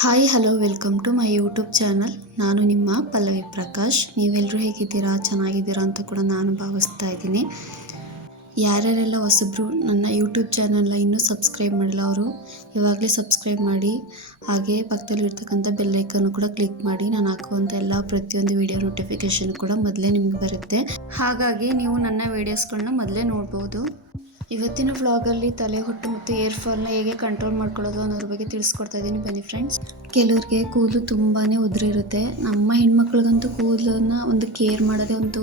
Hi hello welcome to my YouTube channel. ನಾನು ನಿಮ್ಮ ಪಲ್ಲವಿ ಪ್ರಕಾಶ್. ನೀವೆಲ್ಲರೂ ಹೇಗಿದ್ದೀರಾ, ಚೆನ್ನಾಗಿದ್ದೀರಾ ಅಂತ ಕೂಡ ನಾನು ಭಾವಿಸ್ತಾ ಇದ್ದೀನಿ. ಯಾರ್ಯಾರೆಲ್ಲ ಹೊಸಬ್ರು ನನ್ನ ಯೂಟ್ಯೂಬ್ ಚಾನಲ್ನ ಇನ್ನೂ ಸಬ್ಸ್ಕ್ರೈಬ್ ಮಾಡಿಲ್ಲ ಅವರು ಇವಾಗಲೇ ಸಬ್ಸ್ಕ್ರೈಬ್ ಮಾಡಿ, ಹಾಗೆ ಪಕ್ಕದಲ್ಲಿರ್ತಕ್ಕಂಥ ಬೆಲ್ಲೈಕನ್ನು ಕೂಡ ಕ್ಲಿಕ್ ಮಾಡಿ. ನಾನು ಹಾಕುವಂಥ ಎಲ್ಲ ಪ್ರತಿಯೊಂದು ವಿಡಿಯೋ ನೋಟಿಫಿಕೇಷನ್ ಕೂಡ ಮೊದಲೇ ನಿಮಗೆ ಬರುತ್ತೆ. ಹಾಗಾಗಿ ನೀವು ನನ್ನ ವೀಡಿಯೋಸ್ಗಳನ್ನ ಮೊದಲೇ ನೋಡ್ಬೋದು. ಇವತ್ತಿನ ವ್ಲಾಗಲ್ಲಿ ತಲೆ ಹೊಟ್ಟು ಮತ್ತು ಏರ್ ಫಾಲ್ನ ಹೇಗೆ ಕಂಟ್ರೋಲ್ ಮಾಡ್ಕೊಳ್ಳೋದು ಅನ್ನೋದ್ರ ಬಗ್ಗೆ ತಿಳಿಸ್ಕೊಡ್ತಾ ಇದ್ದೀನಿ. ಬನ್ನಿ ಫ್ರೆಂಡ್ಸ್. ಕೆಲವ್ರಿಗೆ ಕೂದಲು ತುಂಬಾ ಉದುರಿರುತ್ತೆ. ನಮ್ಮ ಹೆಣ್ಮಕ್ಳಿಗಂತೂ ಕೂದಲನ್ನು ಒಂದು ಕೇರ್ ಮಾಡೋದೇ ಒಂದು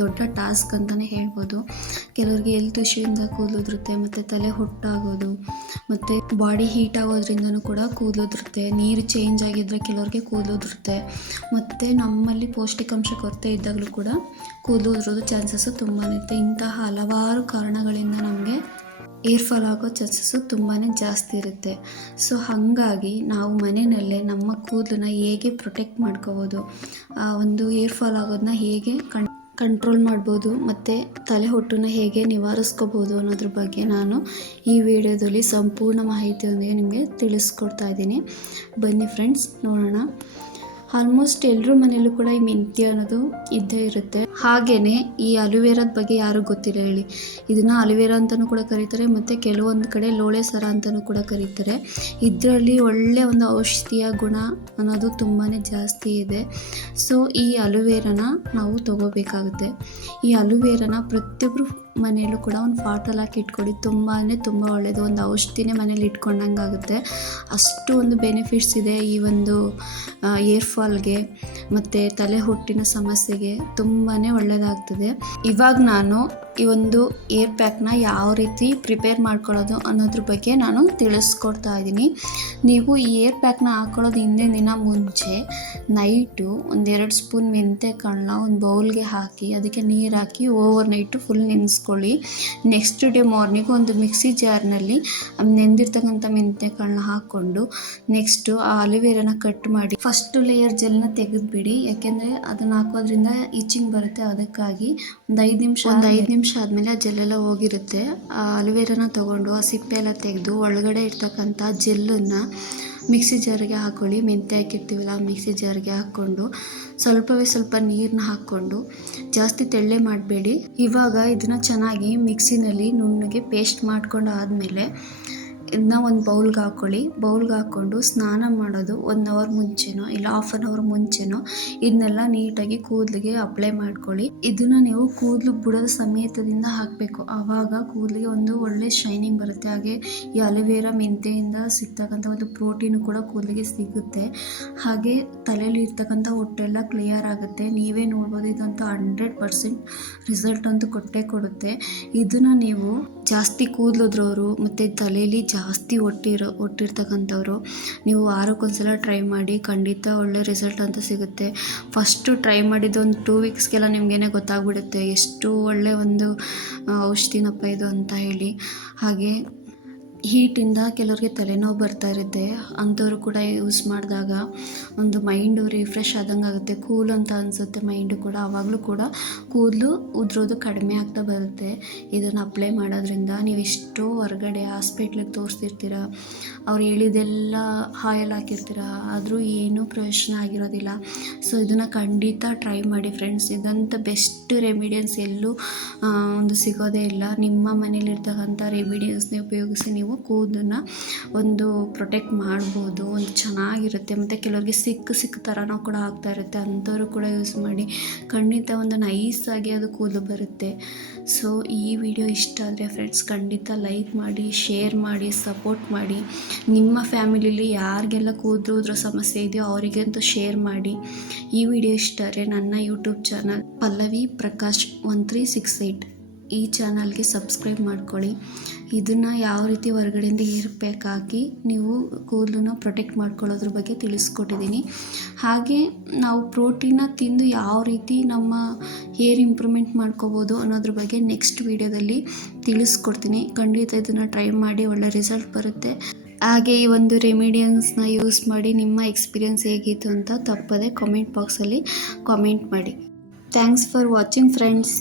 ದೊಡ್ಡ ಟಾಸ್ಕ್ ಅಂತಲೇ ಹೇಳ್ಬೋದು. ಕೆಲವ್ರಿಗೆ ಹೆಲ್ತ್ ಇಶ್ಯೂಯಿಂದ ಕೂದಲು ಉದುರುತ್ತೆ, ಮತ್ತು ತಲೆ ಹೊಟ್ಟಾಗೋದು, ಮತ್ತು ಬಾಡಿ ಹೀಟ್ ಆಗೋದ್ರಿಂದನೂ ಕೂಡ ಕೂದಲು ಉದುರುತ್ತೆ. ನೀರು ಚೇಂಜ್ ಆಗಿದ್ದರೆ ಕೆಲವ್ರಿಗೆ ಕೂದಲು ಉದುರುತ್ತೆ. ಮತ್ತು ನಮ್ಮಲ್ಲಿ ಪೌಷ್ಟಿಕಾಂಶ ಕೊರತೆ ಇದ್ದಾಗಲೂ ಕೂಡ ಕೂದಲು ಉದುರೋದು ಚಾನ್ಸಸ್ಸು ತುಂಬಾ ಇರುತ್ತೆ. ಇಂತಹ ಹಲವಾರು ಕಾರಣಗಳಿಂದ ನಮಗೆ ಏರ್ ಫಾಲ್ ಆಗೋ ಚಾನ್ಸಸ್ಸು ತುಂಬಾ ಜಾಸ್ತಿ ಇರುತ್ತೆ. ಸೊ ಹಾಗಾಗಿ ನಾವು ಮನೆಯಲ್ಲೇ ನಮ್ಮ ಕೂದಲನ್ನ ಹೇಗೆ ಪ್ರೊಟೆಕ್ಟ್ ಮಾಡ್ಕೋಬೋದು, ಒಂದು ಏರ್ ಫಾಲ್ ಆಗೋದನ್ನ ಹೇಗೆ ಕಂಟ್ರೋಲ್ ಮಾಡ್ಬೋದು, ಮತ್ತು ತಲೆ ಹೊಟ್ಟನ್ನ ಹೇಗೆ ನಿವಾರಿಸ್ಕೋಬೋದು ಅನ್ನೋದ್ರ ಬಗ್ಗೆ ನಾನು ಈ ವಿಡಿಯೋದಲ್ಲಿ ಸಂಪೂರ್ಣ ಮಾಹಿತಿಯೊಂದಿಗೆ ನಿಮಗೆ ತಿಳಿಸ್ಕೊಡ್ತಾ ಇದ್ದೀನಿ. ಬನ್ನಿ ಫ್ರೆಂಡ್ಸ್, ನೋಡೋಣ. ಆಲ್ಮೋಸ್ಟ್ ಎಲ್ಲರ ಮನೆಯಲ್ಲೂ ಕೂಡ ಈ ಮೆಂತ್ಯ ಅನ್ನೋದು ಇದ್ದೇ ಇರುತ್ತೆ. ಹಾಗೆಯೇ ಈ ಅಲೋವೆರಾದ ಬಗ್ಗೆ ಯಾರೂ ಗೊತ್ತಿಲ್ಲ ಹೇಳಿ. ಇದನ್ನು ಅಲೋವೆರಾ ಅಂತಲೂ ಕೂಡ ಕರೀತಾರೆ, ಮತ್ತು ಕೆಲವೊಂದು ಕಡೆ ಲೋಳೆ ಸರ ಅಂತಲೂ ಕೂಡ ಕರೀತಾರೆ. ಇದರಲ್ಲಿ ಒಳ್ಳೆಯ ಒಂದು ಔಷಧೀಯ ಗುಣ ಅನ್ನೋದು ತುಂಬಾ ಜಾಸ್ತಿ ಇದೆ. ಸೊ ಈ ಅಲೋವೆರಾನ ನಾವು ತಗೋಬೇಕಾಗುತ್ತೆ. ಈ ಅಲೋವೆರಾನ ಪ್ರತಿಯೊಬ್ಬರು ಮನೆಯಲ್ಲೂ ಕೂಡ ಒಂದು ಬಾಟಲ್ ಹಾಕಿ ಇಟ್ಕೊಳ್ಳಿ. ತುಂಬ ಒಳ್ಳೆಯದು. ಒಂದು ಔಷಧಿನೇ ಮನೇಲಿ ಇಟ್ಕೊಂಡಂಗೆ ಆಗುತ್ತೆ. ಅಷ್ಟು ಒಂದು ಬೆನಿಫಿಟ್ಸ್ ಇದೆ ಈ ಒಂದು ಏರ್ ಫಾಲ್ಗೆ ಮತ್ತು ತಲೆ ಹೊಟ್ಟಿನ ಸಮಸ್ಯೆಗೆ ತುಂಬಾ ಒಳ್ಳೆಯದಾಗ್ತದೆ. ಇವಾಗ ನಾನು ಈ ಒಂದು ಏರ್ ಪ್ಯಾಕ್ನ ಯಾವ ರೀತಿ ಪ್ರಿಪೇರ್ ಮಾಡ್ಕೊಳ್ಳೋದು ಅನ್ನೋದ್ರ ಬಗ್ಗೆ ನಾನು ತಿಳಿಸ್ಕೊಡ್ತಾ ಇದ್ದೀನಿ. ನೀವು ಈ ಏರ್ ಪ್ಯಾಕ್ನ ಹಾಕ್ಕೊಳ್ಳೋದು ಹಿಂದಿನ ದಿನ ಮುಂಚೆ ನೈಟು 1-2 ಸ್ಪೂನ್ ಮೆಂತ್ಯ ಕಾಳನ್ನ ಒಂದು ಬೌಲ್ಗೆ ಹಾಕಿ ಅದಕ್ಕೆ ನೀರು ಹಾಕಿ ಓವರ್ ನೈಟು ಫುಲ್ ನೆನೆಸ್ಕೊಳ್ಳಿ. ನೆಕ್ಸ್ಟ್ ಡೇ ಮಾರ್ನಿಂಗು ಒಂದು ಮಿಕ್ಸಿ ಜಾರ್ನಲ್ಲಿ ನೆಂದಿರ್ತಕ್ಕಂಥ ಮೆಂತ್ಯ ಕಾಳನ್ನ ಹಾಕ್ಕೊಂಡು ನೆಕ್ಸ್ಟು ಆ ಅಲೋವೆರಾನ ಕಟ್ ಮಾಡಿ ಫಸ್ಟು ಲೇಯರ್ ಜೆಲ್ನ ತೆಗೆದುಬಿಡಿ. ಯಾಕೆಂದರೆ ಅದನ್ನು ಹಾಕೋದ್ರಿಂದ ಈಚಿಂಗ್ ಬರುತ್ತೆ. ಅದಕ್ಕಾಗಿ ಒಂದು 5 ನಿಮಿಷ ಆದಮೇಲೆ ಆ ಜೆಲ್ಲೆಲ್ಲ ಹೋಗಿರುತ್ತೆ. ಆ ಅಲೋವೆರಾನ ತೊಗೊಂಡು ಆ ಸಿಪ್ಪೆ ಎಲ್ಲ ತೆಗೆದು ಒಳಗಡೆ ಇರ್ತಕ್ಕಂಥ ಜೆಲ್ಲನ್ನು ಮಿಕ್ಸಿ ಜಾರಿಗೆ ಹಾಕ್ಕೊಳ್ಳಿ. ಮೆಂತ್ಯ ಹಾಕಿರ್ತೀವಲ್ಲ ಆ ಮಿಕ್ಸಿ ಜಾರಿಗೆ ಹಾಕ್ಕೊಂಡು ಸ್ವಲ್ಪ ನೀರನ್ನ ಹಾಕ್ಕೊಂಡು ಜಾಸ್ತಿ ತೆಳ್ಳೆ ಮಾಡಬೇಡಿ. ಇವಾಗ ಇದನ್ನು ಚೆನ್ನಾಗಿ ಮಿಕ್ಸಿನಲ್ಲಿ ನುಣ್ಣಗೆ ಪೇಸ್ಟ್ ಮಾಡ್ಕೊಂಡು ಆದಮೇಲೆ ಇದನ್ನ ಒಂದು ಬೌಲ್ಗೆ ಹಾಕ್ಕೊಳ್ಳಿ. ಬೌಲ್ಗೆ ಹಾಕ್ಕೊಂಡು ಸ್ನಾನ ಮಾಡೋದು 1 ಅವರ್ ಮುಂಚೆನೋ ಇಲ್ಲ 1/2 ಅವರ್ ಮುಂಚೆನೋ ಇದನ್ನೆಲ್ಲ ನೀಟಾಗಿ ಕೂದಲಿಗೆ ಅಪ್ಲೈ ಮಾಡ್ಕೊಳ್ಳಿ. ಇದನ್ನು ನೀವು ಕೂದಲು ಬುಡದ ಸಮೇತದಿಂದ ಹಾಕಬೇಕು. ಆವಾಗ ಕೂದಲಿಗೆ ಒಂದು ಒಳ್ಳೆ ಶೈನಿಂಗ್ ಬರುತ್ತೆ. ಹಾಗೆ ಈ ಅಲೋವೆರಾ ಮೆಂತೆಯಿಂದ ಸಿಗ್ತಕ್ಕಂಥ ಒಂದು ಪ್ರೋಟೀನು ಕೂಡ ಕೂದಲಿಗೆ ಸಿಗುತ್ತೆ. ಹಾಗೆ ತಲೆಯಲ್ಲಿ ಇರ್ತಕ್ಕಂಥ ಹೊಟ್ಟೆಲ್ಲ ಕ್ಲಿಯರ್ ಆಗುತ್ತೆ. ನೀವೇ ನೋಡ್ಬೋದು, ಇದಂತೂ 100% ರಿಸಲ್ಟ್ ಅಂತೂ ಕೊಟ್ಟೇ ಕೊಡುತ್ತೆ. ಇದನ್ನು ನೀವು ಜಾಸ್ತಿ ಕೂದಲುದ್ರವರು ಮತ್ತು ತಲೆಯಲ್ಲಿ ಜಾಸ್ತಿ ಒಟ್ಟಿರ್ತಕ್ಕಂಥವ್ರು ನೀವು ವಾರಕ್ಕೊಂದ್ಸಲ ಟ್ರೈ ಮಾಡಿ. ಖಂಡಿತ ಒಳ್ಳೆ ರಿಸಲ್ಟ್ ಅಂತ ಸಿಗುತ್ತೆ. ಫಸ್ಟು ಟ್ರೈ ಮಾಡಿದ್ದು ಒಂದು 2 ವೀಕ್ಸ್ಗೆಲ್ಲ ನಿಮಗೇನೆ ಗೊತ್ತಾಗ್ಬಿಡುತ್ತೆ ಎಷ್ಟು ಒಳ್ಳೆ ಒಂದು ಔಷಧಿನಪ್ಪ ಇದು ಅಂತ ಹೇಳಿ. ಹಾಗೆ ಹೀಟಿಂದ ಕೆಲವ್ರಿಗೆ ತಲೆನೋವು ಬರ್ತಾ ಇರುತ್ತೆ. ಅಂಥವ್ರು ಕೂಡ ಯೂಸ್ ಮಾಡಿದಾಗ ಒಂದು ಮೈಂಡು ರಿಫ್ರೆಶ್ ಆದಂಗೆ ಆಗುತ್ತೆ, ಕೂಲ್ ಅಂತ ಅನಿಸುತ್ತೆ ಮೈಂಡು ಕೂಡ. ಆವಾಗಲೂ ಕೂಡ ಕೂದಲು ಉದುರೋದು ಕಡಿಮೆ ಆಗ್ತಾ ಬರುತ್ತೆ. ಇದನ್ನು ಅಪ್ಲೈ ಮಾಡೋದ್ರಿಂದ ನೀವು ಎಷ್ಟೋ ಹೊರಗಡೆ ಹಾಸ್ಪಿಟ್ಲಿಗೆ ತೋರಿಸ್ತಿರ್ತೀರ, ಅವ್ರು ಹೇಳಿದೆಲ್ಲ ಆಯಿಲ್ ಹಾಕಿರ್ತೀರ, ಆದರೂ ಏನೂ ಪ್ರಯೋಜನ ಆಗಿರೋದಿಲ್ಲ. ಸೊ ಇದನ್ನು ಖಂಡಿತ ಟ್ರೈ ಮಾಡಿ ಫ್ರೆಂಡ್ಸ್. ಇದಂಥ ಬೆಸ್ಟ್ ರೆಮಿಡಿಯನ್ಸ್ ಎಲ್ಲೂ ಒಂದು ಸಿಗೋದೇ ಇಲ್ಲ. ನಿಮ್ಮ ಮನೇಲಿರ್ತಕ್ಕಂಥ ರೆಮಿಡಿಯನ್ಸ್ನ ಉಪಯೋಗಿಸಿ ನೀವು ಕೂದಲನ್ನ ಒಂದು ಪ್ರೊಟೆಕ್ಟ್ ಮಾಡ್ಬೋದು. ಒಂದು ಚೆನ್ನಾಗಿರುತ್ತೆ. ಮತ್ತು ಕೆಲವ್ರಿಗೆ ಸಿಕ್ಕ ಥರನೂ ಕೂಡ ಆಗ್ತಾ ಇರುತ್ತೆ. ಅಂಥವ್ರು ಕೂಡ ಯೂಸ್ ಮಾಡಿ. ಖಂಡಿತ ಒಂದು ನೈಸಾಗಿ ಅದು ಕೂದಲು ಬರುತ್ತೆ. ಸೊ ಈ ವಿಡಿಯೋ ಇಷ್ಟ ಆದರೆ ಫ್ರೆಂಡ್ಸ್ ಖಂಡಿತ ಲೈಕ್ ಮಾಡಿ, ಶೇರ್ ಮಾಡಿ, ಸಪೋರ್ಟ್ ಮಾಡಿ. ನಿಮ್ಮ ಫ್ಯಾಮಿಲಿಲಿ ಯಾರಿಗೆಲ್ಲ ಕೂದಲು ಉದುರೋ ಸಮಸ್ಯೆ ಇದೆಯೋ ಅವರಿಗಂತೂ ಶೇರ್ ಮಾಡಿ. ಈ ವಿಡಿಯೋ ಇಷ್ಟ ಆದರೆ ನನ್ನ ಯೂಟ್ಯೂಬ್ ಚಾನಲ್ ಪಲ್ಲವಿ ಪ್ರಕಾಶ್ 1368 ಈ ಚಾನಲ್ಗೆ ಸಬ್ಸ್ಕ್ರೈಬ್ ಮಾಡ್ಕೊಳ್ಳಿ. ಇದನ್ನು ಯಾವ ರೀತಿ ಹೊರಗಡೆಯಿಂದ ಏರ್ ಪ್ಯಾಕ್ ಹಾಕಿ ನೀವು ಕೂದಲನ್ನ ಪ್ರೊಟೆಕ್ಟ್ ಮಾಡ್ಕೊಳ್ಳೋದ್ರ ಬಗ್ಗೆ ತಿಳಿಸ್ಕೊಟ್ಟಿದ್ದೀನಿ. ಹಾಗೆ ನಾವು ಪ್ರೋಟೀನ ತಿಂದು ಯಾವ ರೀತಿ ನಮ್ಮ ಹೇರ್ ಇಂಪ್ರೂವ್ಮೆಂಟ್ ಮಾಡ್ಕೋಬೋದು ಅನ್ನೋದ್ರ ಬಗ್ಗೆ ನೆಕ್ಸ್ಟ್ ವೀಡಿಯೋದಲ್ಲಿ ತಿಳಿಸ್ಕೊಡ್ತೀನಿ. ಖಂಡಿತ ಇದನ್ನು ಟ್ರೈ ಮಾಡಿ, ಒಳ್ಳೆ ರಿಸಲ್ಟ್ ಬರುತ್ತೆ. ಹಾಗೆ ಈ ಒಂದು ರೆಮಿಡಿಯನ್ಸ್ನ ಯೂಸ್ ಮಾಡಿ ನಿಮ್ಮ ಎಕ್ಸ್ಪೀರಿಯನ್ಸ್ ಹೇಗಿತ್ತು ಅಂತ ತಪ್ಪದೆ ಕಾಮೆಂಟ್ ಬಾಕ್ಸಲ್ಲಿ ಕಾಮೆಂಟ್ ಮಾಡಿ. Thanks for watching friends.